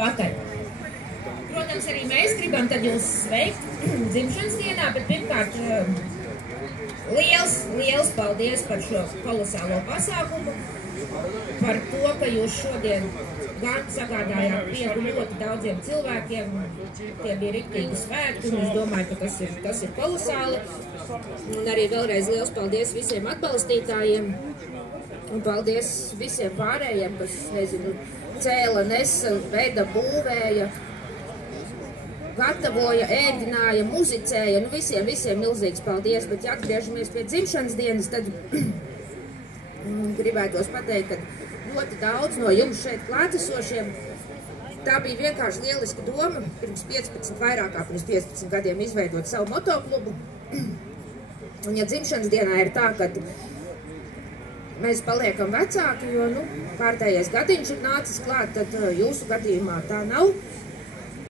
Labvakar! Protams, arī mēs gribam tad jūs sveikt dzimšanas dienā, bet pirmkārt liels paldies par šo kolosālo pasākumu, par to, ka jūs šodien gan sagādājāt prieku ļoti daudziem cilvēkiem, tie bija riktīgi svētki, un es domāju, ka tas ir kolosāli. Un arī vēlreiz liels paldies visiem atbalstītājiem, un paldies visiem pārējiem, kas, nezinu, cēla, nesa, veda, būvēja, gatavoja, ēdināja, muzicēja, nu visiem milzīgs paldies, bet ja atgriežamies pie dzimšanas dienas, tad gribētos pateikt, ka ļoti daudz no jums šeit klātesošiem, tā bija vienkārši lieliska doma, pirms 15 gadiem izveidot savu motoklubu, un ja dzimšanas dienā ir tā, ka mēs paliekam vecāki, jo, kārtējais gadiņš ir nācis klāt, tad jūsu gadījumā tā nav.